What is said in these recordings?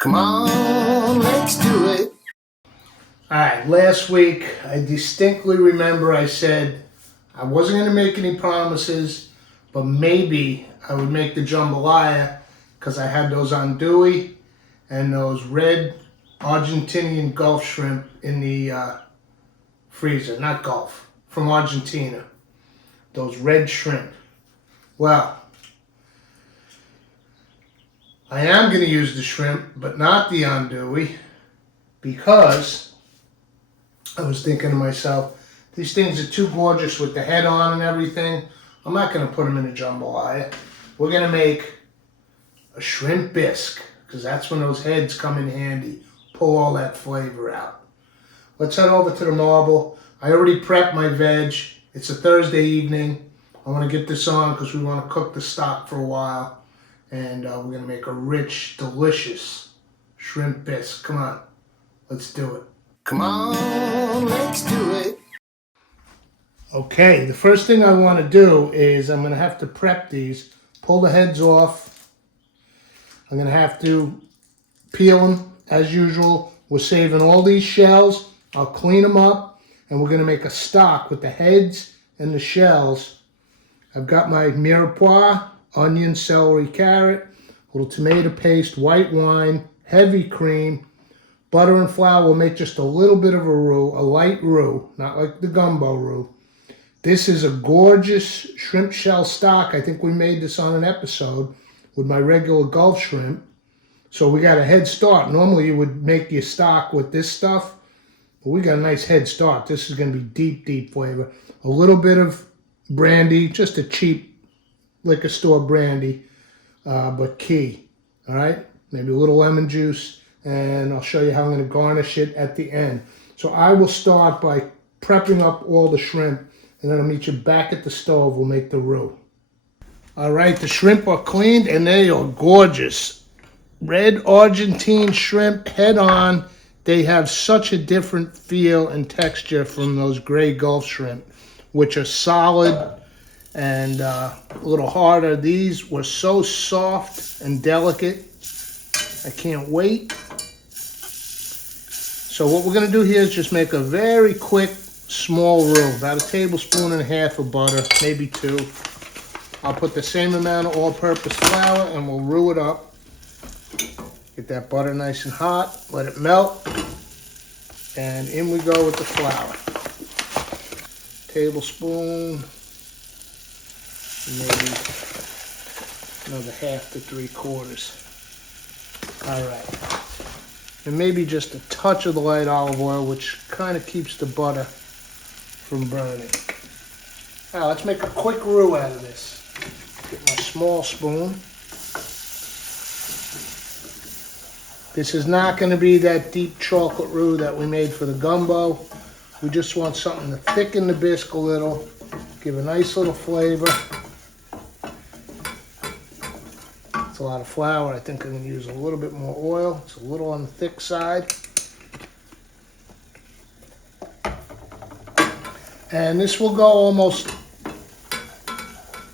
Come on, let's do it. All right, last week I distinctly remember I said I wasn't going to make any promises, but maybe I would make the jambalaya because I had those andouille and those red Argentinian Gulf shrimp in the freezer. Not Gulf, from Argentina. Those red shrimp. Well, I am going to use the shrimp, but not the andouille, because I was thinking to myself, these things are too gorgeous with the head on and everything. I'm not going to put them in a jambalaya. We're going to make a shrimp bisque, because that's when those heads come in handy. Pull all that flavor out. Let's head over to the marble. I already prepped my veg. It's a Thursday evening. I want to get this on because we want to cook the stock for a while. And we're going to make a rich, delicious shrimp bisque. Come on, let's do it. Come on, let's do it. Okay, the first thing I want to do is I'm going to have to prep these, pull the heads off. I'm going to have to peel them as usual. We're saving all these shells. I'll clean them up, and we're going to make a stock with the heads and the shells. I've got my mirepoix, onion, celery, carrot, a little tomato paste, white wine, heavy cream, butter and flour. We'll make just a little bit of a roux, a light roux, not like the gumbo roux. This is a gorgeous shrimp shell stock. I think we made this on an episode with my regular Gulf shrimp. So we got a head start. Normally you would make your stock with this stuff, but we got a nice head start. This is going to be deep, deep flavor. A little bit of brandy, just a cheap liquor store brandy, but key. All right, maybe a little lemon juice, and I'll show you how I'm going to garnish it at the end. So I will start by prepping up all the shrimp, and then I'll meet you back at the stove. We'll make the roux. All right, the shrimp are cleaned, and they are gorgeous. Red Argentine shrimp, head on. They have such a different feel and texture from those gray Gulf shrimp, which are solid and a little harder. These were so soft and delicate. I can't wait. So what we're going to do here is just make a very quick, small roux. About 1.5 tablespoons of butter, maybe 2. I'll put the same amount of all-purpose flour and we'll roux it up. Get that butter nice and hot. Let it melt. And in we go with the flour. Tablespoon. Maybe another 1/2 to 3/4. All right. And maybe just a touch of the light olive oil, which kind of keeps the butter from burning. Now let's make a quick roux out of this. Get my small spoon. This is not going to be that deep chocolate roux that we made for the gumbo. We just want something to thicken the bisque a little, give a nice little flavor. A lot of flour. I think I'm going to use a little bit more oil. It's a little on the thick side. And this will go almost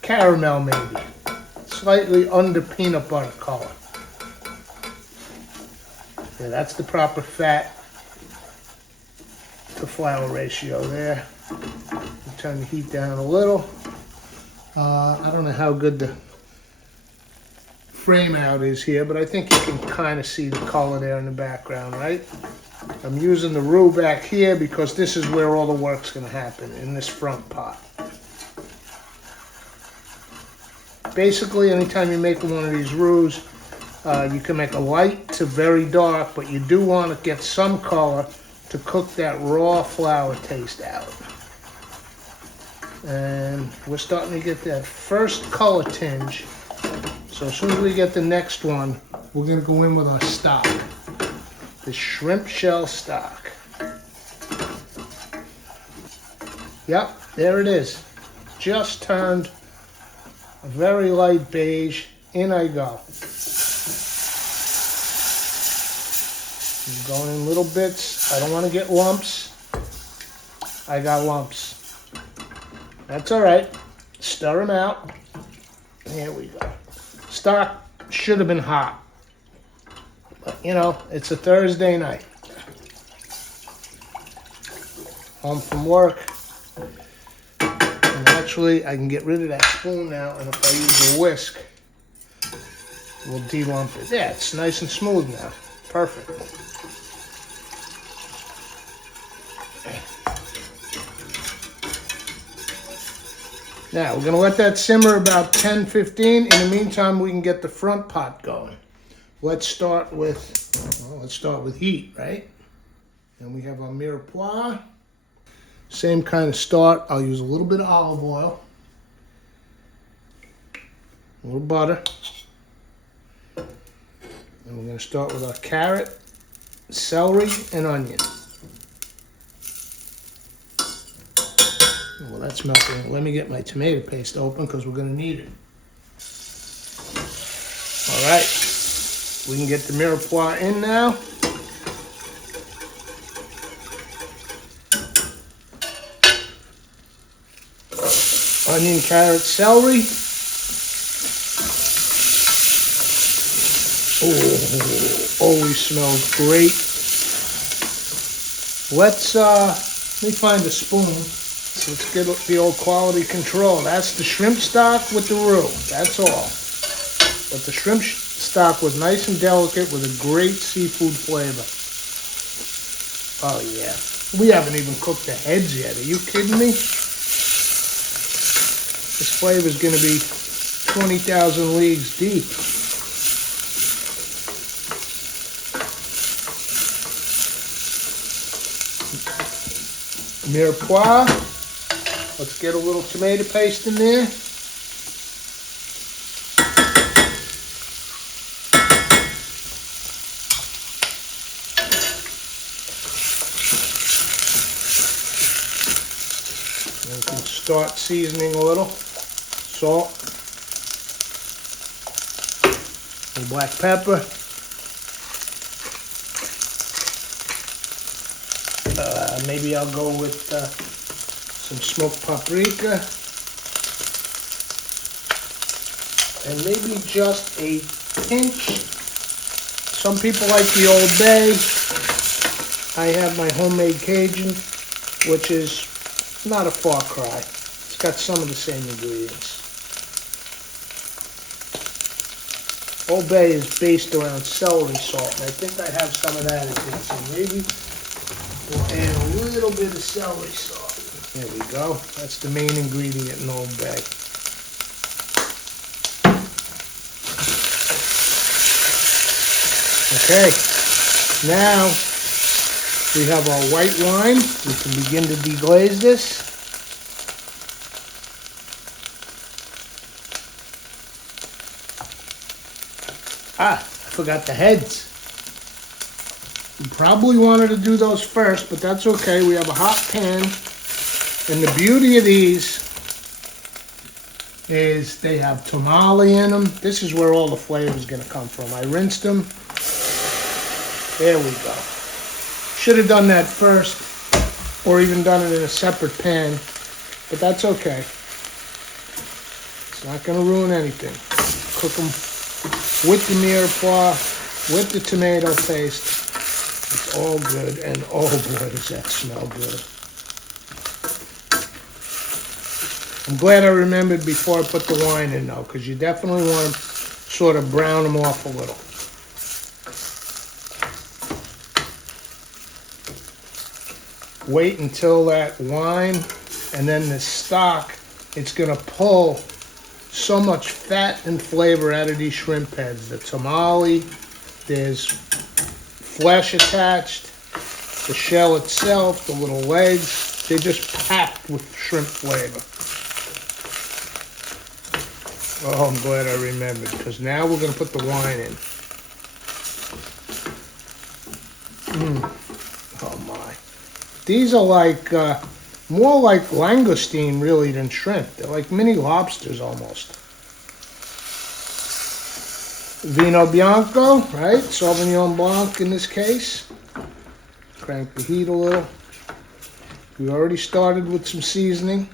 caramel maybe. Slightly under peanut butter color. Yeah, that's the proper fat to flour ratio there. Turn the heat down a little. I don't know how good the frame out is here, but I think you can kind of see the color there in the background, right? I'm using the roux back here because this is where all the work's going to happen, in this front pot. Basically, anytime you make one of these roux, you can make a light to very dark, but you do want to get some color to cook that raw flour taste out. And we're starting to get that first color tinge. So as soon as we get the next one, we're going to go in with our stock. The shrimp shell stock. Yep, there it is. Just turned a very light beige. In I go. I'm going in little bits. I don't want to get lumps. I got lumps. That's all right. Stir them out. Here we go. Stock should have been hot. But you know, it's a Thursday night. Home from work. And actually, I can get rid of that spoon now, and if I use a whisk, we'll de-lump it. Yeah, it's nice and smooth now. Perfect. Now, we're going to let that simmer about 10-15. In the meantime, we can get the front pot going. Let's start with heat, right? And we have our mirepoix. Same kind of start. I'll use a little bit of olive oil, a little butter. And we're going to start with our carrot, celery, and onion. Well, that's melting. Let me get my tomato paste open because we're going to need it. All right. We can get the mirepoix in now. Onion, carrot, celery. Oh, always smells great. Let me find a spoon. Let's get the old quality control. That's the shrimp stock with the roux. That's all. But the shrimp stock was nice and delicate with a great seafood flavor. Oh, yeah. We haven't even cooked the heads yet. Are you kidding me? This flavor is going to be 20,000 leagues deep. Mirepoix. Let's get a little tomato paste in there. And we can start seasoning a little. Salt. And black pepper. Maybe I'll go with some smoked paprika. And maybe just a pinch. Some people like the Old Bay. I have my homemade Cajun, which is not a far cry. It's got some of the same ingredients. Old Bay is based around celery salt, and I think I have some of that in it. So maybe we'll add a little bit of celery salt. There we go. That's the main ingredient in Old Bay. Okay, now we have our white wine. We can begin to deglaze this. I forgot the heads. You probably wanted to do those first, but that's okay. We have a hot pan. And the beauty of these is they have tamale in them. This is where all the flavor is going to come from. I rinsed them. There we go. Should have done that first, or even done it in a separate pan, but that's okay. It's not going to ruin anything. Cook them with the mirepoix, with the tomato paste. It's all good, and oh boy, does that smell good. I'm glad I remembered before I put the wine in, though, because you definitely want to sort of brown them off a little. Wait until that wine and then the stock, it's going to pull so much fat and flavor out of these shrimp heads. The tamale, there's flesh attached, the shell itself, the little legs, they're just packed with shrimp flavor. Oh, I'm glad I remembered, because now we're going to put the wine in. Oh my. These are like, more like langoustine really than shrimp. They're like mini lobsters almost. Vino Bianco, right? Sauvignon Blanc in this case. Crank the heat a little. We already started with some seasoning.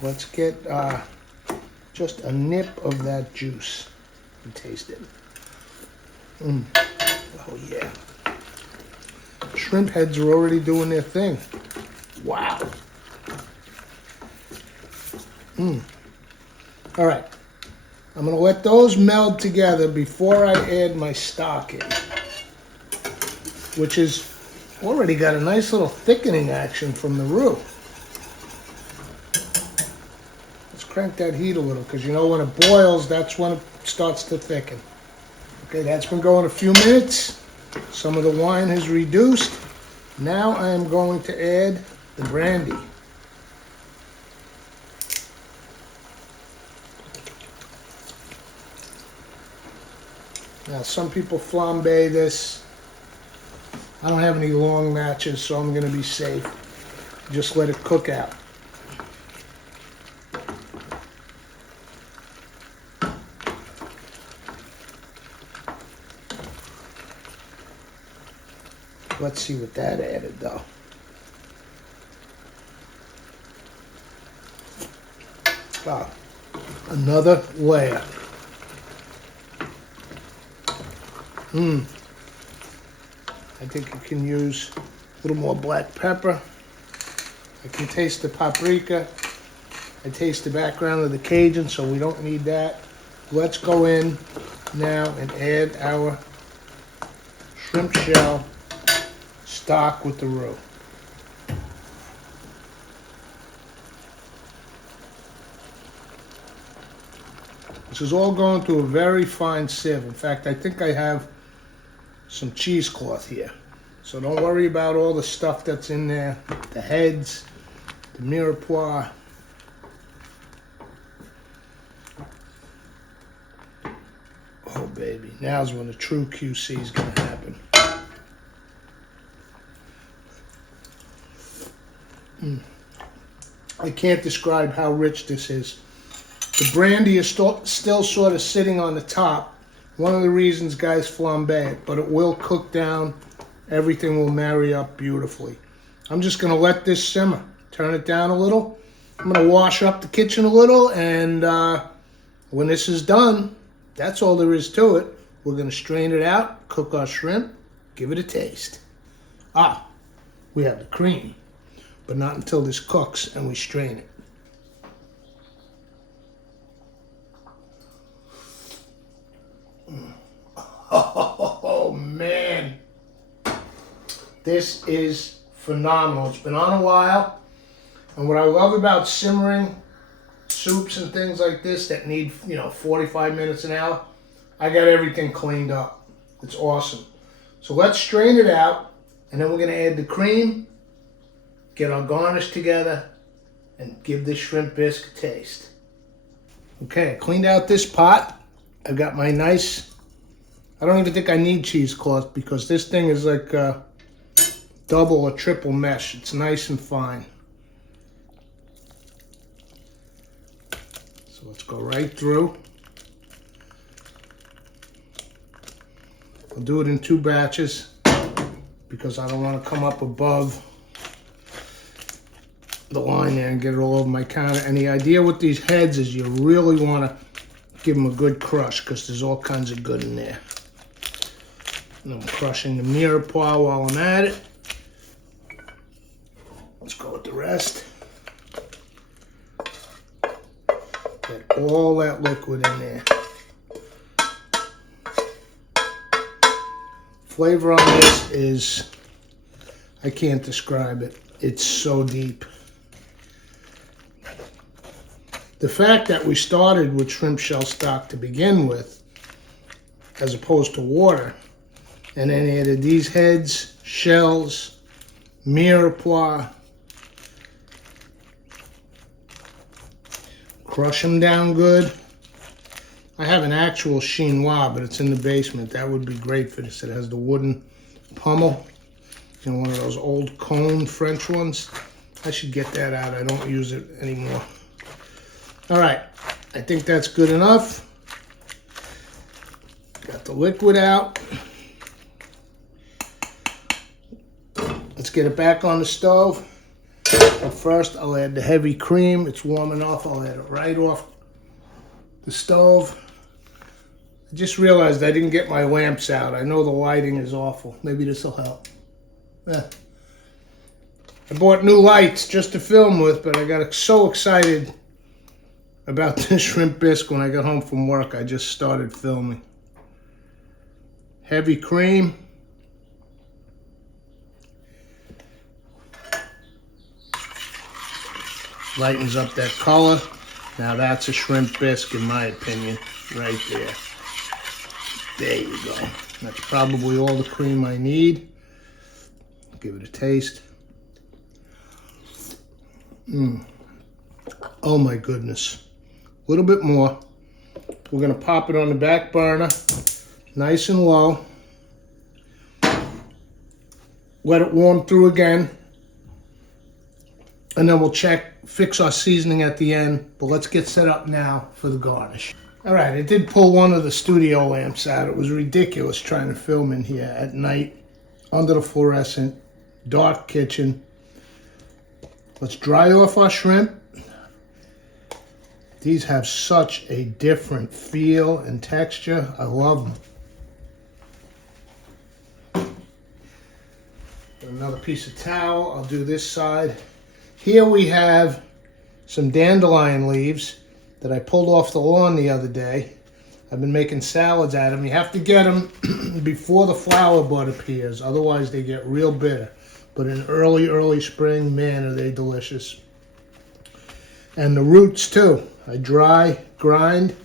Let's get just a nip of that juice and taste it. Oh yeah. Shrimp heads are already doing their thing. Wow. All right. I'm going to let those meld together before I add my stock in, which is already got a nice little thickening action from the roux. Let's crank that heat a little, because you know when it boils, that's when it starts to thicken. Okay, that's been going a few minutes. Some of the wine has reduced. Now I am going to add the brandy. Now some people flambe this. I don't have any long matches, so I'm going to be safe. Just let it cook out. Let's see what that added though. Wow, another layer. I think you can use a little more black pepper. I can taste the paprika. I taste the background of the Cajun, so we don't need that. Let's go in now and add our shrimp shell stock with the roux. This is all going through a very fine sieve. In fact, I think I have some cheesecloth here. So don't worry about all the stuff that's in there. The heads, the mirepoix. Oh baby, now's when the true QC is going to happen. I can't describe how rich this is. The brandy is still sort of sitting on the top. One of the reasons guys flambe it, but it will cook down. Everything will marry up beautifully. I'm just going to let this simmer. Turn it down a little. I'm going to wash up the kitchen a little, and when this is done, that's all there is to it. We're going to strain it out, cook our shrimp, give it a taste. We have the cream, but not until this cooks and we strain it. Oh man, this is phenomenal. It's been on a while, and what I love about simmering soups and things like this that need 45 minutes an hour, I got everything cleaned up. It's awesome. So let's strain it out, and then we're going to add the cream, get our garnish together, and give this shrimp bisque a taste. Okay, I cleaned out this pot. I've got my nice, I don't even think I need cheesecloth because this thing is like double or triple mesh. It's nice and fine. So let's go right through. I'll do it in 2 batches because I don't want to come up above the line there and get it all over my counter. And the idea with these heads is you really want to give them a good crush because there's all kinds of good in there. And I'm crushing the mirepoix while I'm at it. Let's go with the rest. Get all that liquid in there. Flavor on this is, I can't describe it. It's so deep. The fact that we started with shrimp shell stock to begin with, as opposed to water, and then added these heads, shells, mirepoix, crush them down good. I have an actual chinois, but it's in the basement. That would be great for this. It has the wooden pommel, one of those old cone French ones. I should get that out. I don't use it anymore. All right, I think that's good enough. Got the liquid out. Let's get it back on the stove. But first, I'll add the heavy cream. It's warm enough. I'll add it right off the stove. I just realized I didn't get my lamps out. I know the lighting is awful. Maybe this will help. Yeah. I bought new lights just to film with, but I got so excited about this shrimp bisque when I got home from work. I just started filming. Heavy cream. Lightens up that color. Now that's a shrimp bisque in my opinion, right there. There you go. That's probably all the cream I need. Give it a taste. Oh my goodness. A little bit more. We're gonna pop it on the back burner, nice and low. Let it warm through again. And then we'll fix our seasoning at the end. But let's get set up now for the garnish. All right, I did pull one of the studio lamps out. It was ridiculous trying to film in here at night, under the fluorescent, dark kitchen. Let's dry off our shrimp. These have such a different feel and texture. I love them. Another piece of towel. I'll do this side. Here we have some dandelion leaves that I pulled off the lawn the other day. I've been making salads out of them. You have to get them before the flower bud appears, otherwise they get real bitter. But in early spring, man, are they delicious. And the roots too. I dry, grind,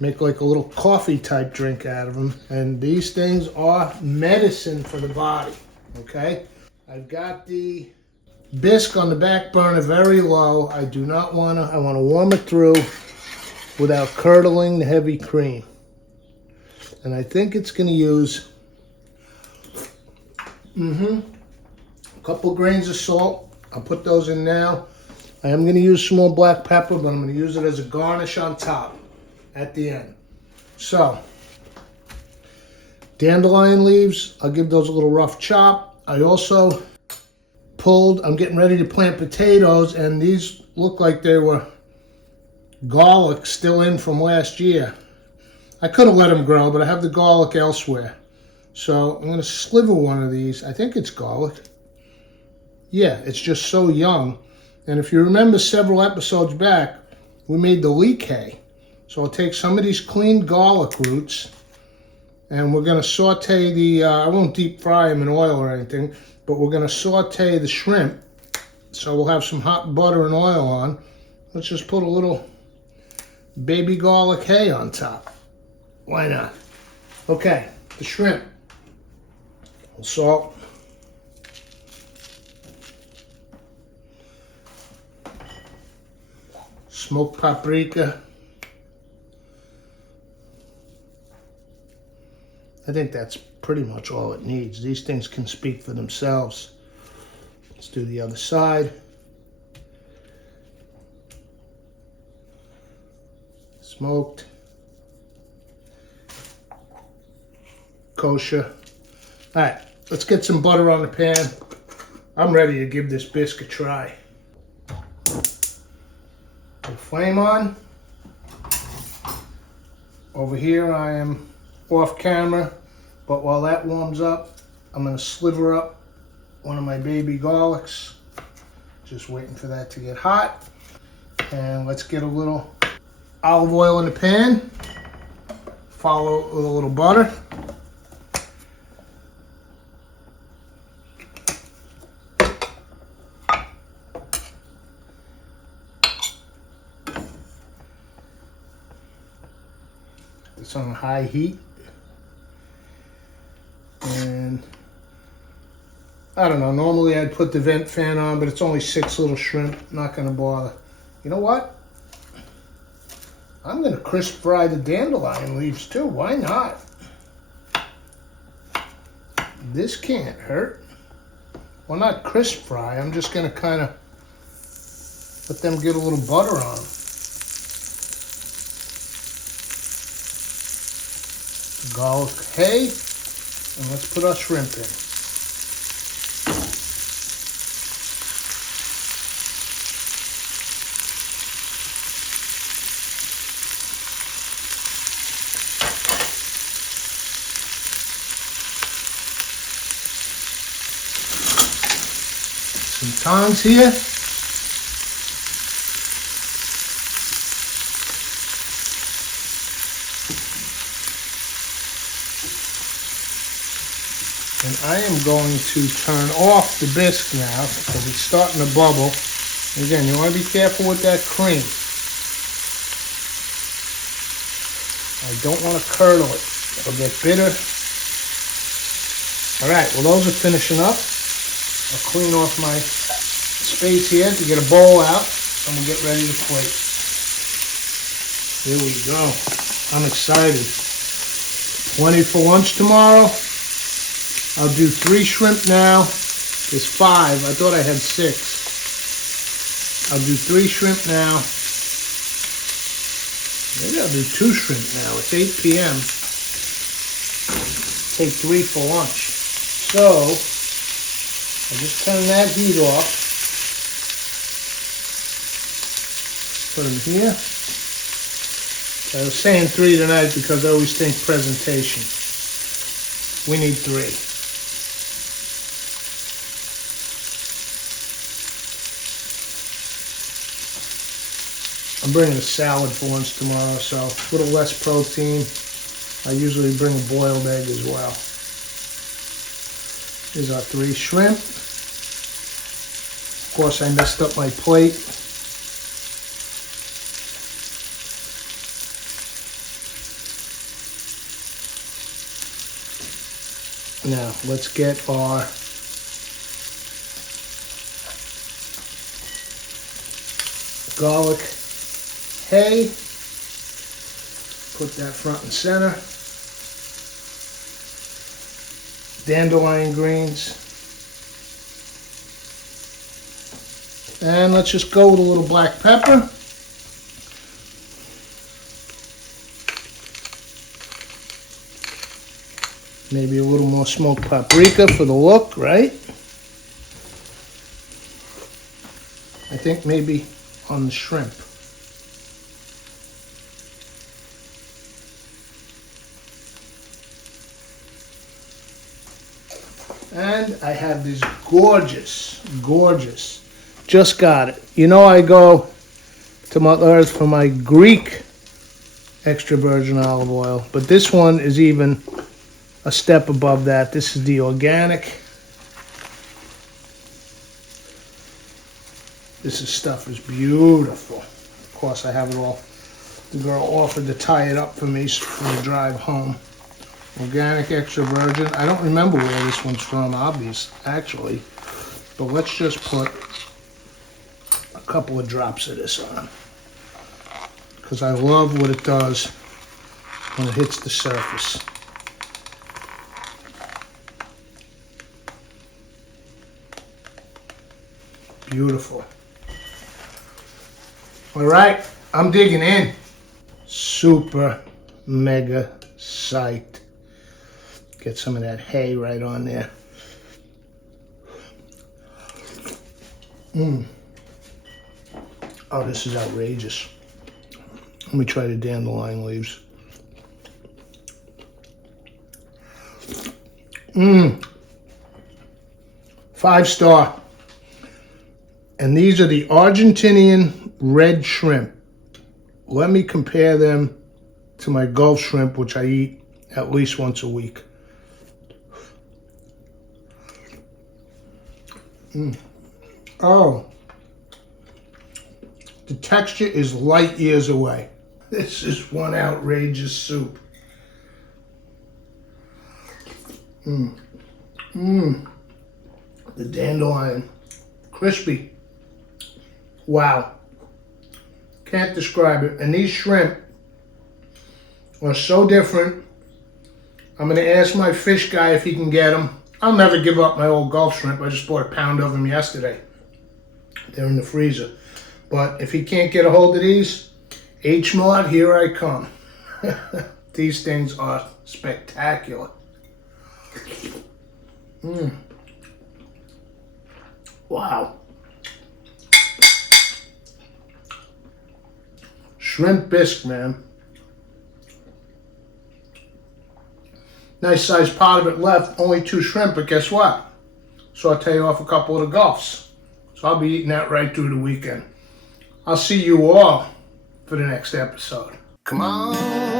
make like a little coffee type drink out of them. And these things are medicine for the body, okay? I've got the bisque on the back burner very low. I want to warm it through without curdling the heavy cream. And I think it's going to use a couple grains of salt. I'll put those in now. I am going to use some more black pepper, but I'm going to use it as a garnish on top at the end. So, dandelion leaves, I'll give those a little rough chop. I also I'm getting ready to plant potatoes, and these look like they were garlic still in from last year. I could have let them grow, but I have the garlic elsewhere. So I'm going to sliver one of these. I think it's garlic. Yeah, it's just so young. And if you remember several episodes back, we made the leek hay. So I'll take some of these clean garlic roots, and we're going to saute I won't deep fry them in oil or anything, but we're going to saute the shrimp. So we'll have some hot butter and oil on. Let's just put a little baby garlic hay on top. Why not? Okay, the shrimp. Salt. Smoked paprika. I think that's pretty much all it needs. These things can speak for themselves. Let's do the other side. Smoked. Kosher. All right, let's get some butter on the pan. I'm ready to give this bisque a try. Put the flame on. Over here I am off camera, but while that warms up, I'm going to sliver up one of my baby garlics. Just waiting for that to get hot. And let's get a little olive oil in the pan. Follow it with a little butter. It's on high heat. And I don't know, normally I'd put the vent fan on, but it's only 6 little shrimp. Not gonna bother. You know what? I'm gonna crisp fry the dandelion leaves too. Why not? This can't hurt. Well, not crisp fry. I'm just gonna kind of let them get a little butter on them. Garlic hay, and let's put our shrimp in. Some tongs here. And I am going to turn off the bisque now because it's starting to bubble. Again, you want to be careful with that cream. I don't want to curdle it. It'll get bitter. All right, well, those are finishing up. I'll clean off my space here to get a bowl out, and we'll get ready to plate. Here we go. I'm excited. Plenty for lunch tomorrow. I'll do 3 shrimp now. There's 5. I thought I had 6. I'll do 3 shrimp now. Maybe I'll do 2 shrimp now. It's 8 p.m. Take 3 for lunch. So, I'll just turn that heat off. Put them here. I was saying 3 tonight because I always think presentation. We need 3. I'm bringing a salad for lunch tomorrow, so a little less protein. I usually bring a boiled egg as well. Here's our 3 shrimp. Of course, I messed up my plate. Now, let's get our garlic hay. Put that front and center. Dandelion greens. And let's just go with a little black pepper. Maybe a little more smoked paprika for the look, right? I think maybe on the shrimp. And I have this gorgeous, just got it. You know I go to Mother Earth for my Greek extra virgin olive oil, but this one is even a step above that. This is the organic. This stuff is beautiful. Of course, I have it all. The girl offered to tie it up for me for the drive home. Organic extra virgin. I don't remember where this one's from, actually. But let's just put a couple of drops of this on. Because I love what it does when it hits the surface. Beautiful. All right, I'm digging in. Super mega psyched. Get some of that hay right on there. Oh, this is outrageous. Let me try the dandelion leaves. 5-star. And these are the Argentinian red shrimp. Let me compare them to my Gulf shrimp, which I eat at least once a week. Oh, the texture is light years away. This is one outrageous soup. The dandelion, crispy. Wow, can't describe it. And these shrimp are so different. I'm gonna ask my fish guy if he can get them. I'll never give up my old Gulf shrimp. I just bought a pound of them yesterday. They're in the freezer. But if he can't get a hold of these, H Mart, here I come. These things are spectacular. Wow. Shrimp bisque, man. Nice sized pot of it left, only 2 shrimp, but guess what? Saute off a couple of the Gulfs. So I'll be eating that right through the weekend. I'll see you all for the next episode. Come on.